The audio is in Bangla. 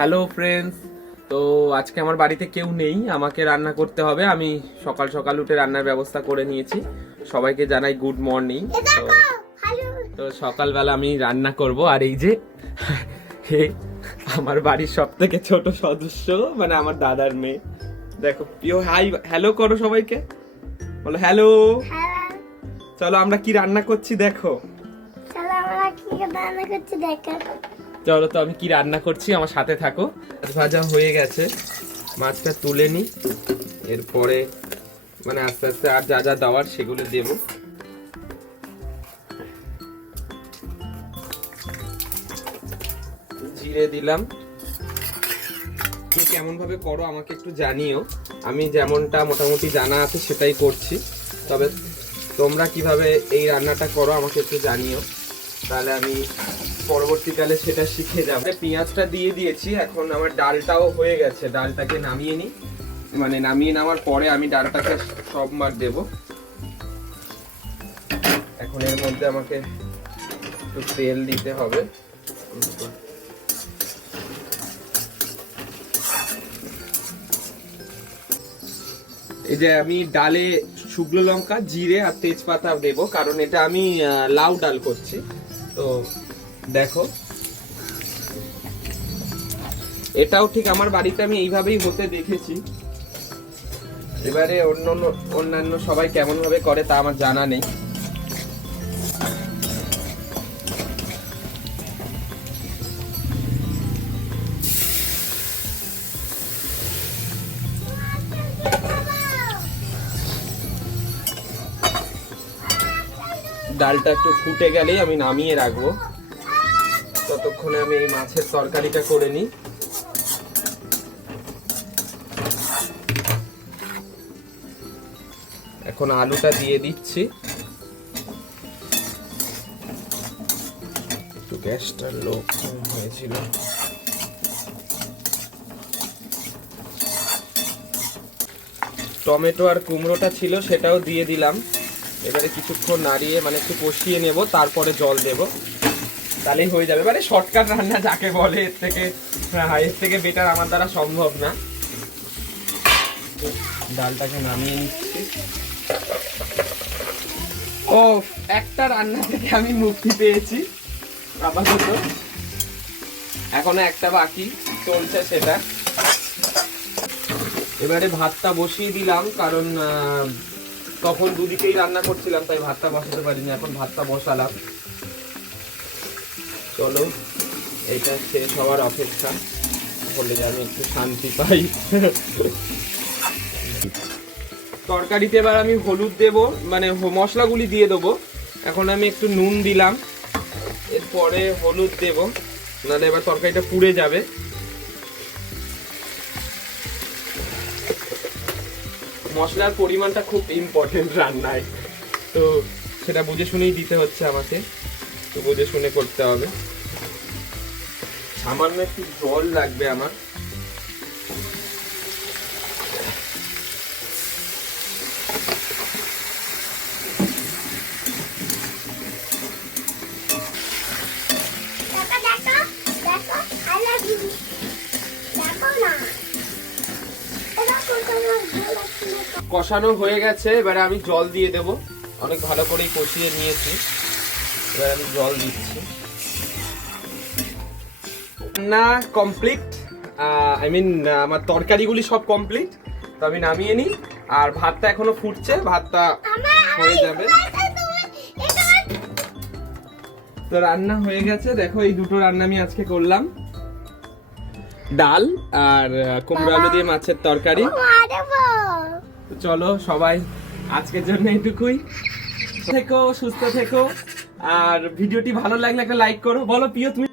Hello friends. তো আজকে আমার বাড়িতে কেউ নেই, আমাকে রান্না করতে হবে। আমি সকাল সকাল উঠে রান্নার ব্যবস্থা করে নিয়েছি। সবাইকে জানাই গুড মর্নিং। তো সকালবেলা আমি রান্না করব। আর এই যে আমার বাড়ির সব থেকে ছোট সদস্য, মানে আমার দাদার মেয়ে, দেখো প্রিয়, হাই হ্যালো করো সবাইকে, বলো হ্যালো। চলো আমরা কি রান্না করছি দেখো। চলো তো আমি কি রান্না করছি, আমার সাথে থাকো। ভাজা হয়ে গেছে, মাছটা তুলে নি, এরপরে মানে আস্তে আস্তে আর যা যা দেওয়ার সেগুলো দেব। জিরে দিলাম। তুমি কেমন ভাবে করো আমাকে একটু জানিও। আমি যেমনটা মোটামুটি জানা আছে সেটাই করছি, তবে তোমরা কিভাবে এই রান্নাটা করো আমাকে একটু জানিও, তাহলে আমি পরবর্তীকালে সেটা শিখে যাব। পেঁয়াজটা দিয়ে দিয়েছি, এখন আমার ডালটাও হয়ে গেছে। ডালটাকে নামিয়ে নি, মানে নামিয়ে নেওয়ার পরে আমি ডালটাকে সববার দেব। এখন এর মধ্যে আমাকে একটু তেল দিতে হবে। এই যে আমি ডালে শুকনো লঙ্কা, জিরে আর তেজপাতা দেব, কারণ এটা আমি লাউ ডাল করছি। তো দেখো, এটাও ঠিক আমার বাড়িতে আমি এইভাবেই হতে দেখেছি। এবারে অন্যান্য সবাই কেমন ভাবে করে তা আমার জানা নেই। ডালটা একটু ফুটে গেলেই আমি নামিয়ে রাখবো, ততক্ষণে আমি এই মাছের তরকারিটা করে নিই। এখন আলুটা দিয়ে দিচ্ছি। একটু গ্যাসটা লো হয়েছিল। টমেটো আর কুমড়োটা ছিল সেটাও দিয়ে দিলাম। এবারে কিছুক্ষণ নাড়িয়ে মানে একটু কষিয়ে নেব, তারপরে জল দেব, তাহলেই হয়ে যাবে। মানে শর্টকাট রান্না যাকে বলে, এর থেকে বেটার আমার দ্বারা সম্ভব না। ডালটাকে নামিয়ে নিচ্ছি। ও, একটা রান্না থেকে আমি মুক্তি পেয়েছি আপাতত, এখনো একটা বাকি চলছে সেটা। এবারে ভাতটা বসিয়ে দিলাম, কারণ তখন দুদিকেই রান্না করছিলাম, তাই ভাতটা বসাতে পারিনি। এখন ভাতটা বসালাম। চলো এটা শেষ হওয়ার অপেক্ষা, হলে আমি একটু শান্তি পাই। তরকারিতে এবার আমি হলুদ দেব, মানে মশলাগুলি দিয়ে দেবো। এখন আমি একটু নুন দিলাম, এরপরে হলুদ দেব, নাহলে এবার তরকারিটা পুড়ে যাবে। মশলার পরিমাণটা খুব ইম্পর্টেন্ট রান্নায়, তো সেটা বুঝে শুনেই দিতে হচ্ছে আমাকে, তো বুঝে শুনে করতে হবে। সামান্য একটু জল লাগবে আমার। কষানো হয়ে গেছে, এবারে আমি জল দিয়ে দেব। অনেক ভালো করেই কষিয়ে নিয়েছি, এবার আমি জল দিচ্ছি। না কমপ্লিট, আই মিন আমার তরকারিগুলি সব কমপ্লিট, তো আমি নামিয়ে নিই। আর ভাতটা এখনো ফুটছে, ভাতটা হয়ে যাবে। তো রান্না হয়ে গেছে, দেখো এই দুটো রান্না আমি আজকে করলাম, ডাল আর কুমড়ো আলু দিয়ে মাছের তরকারি। চলো সবাই আজকের জন্য এইটুকুই। থেকো, সুস্থ থেকো, আর ভিডিওটি ভালো লাগলে একটা লাইক করো। বলো প্রিয় তুমি।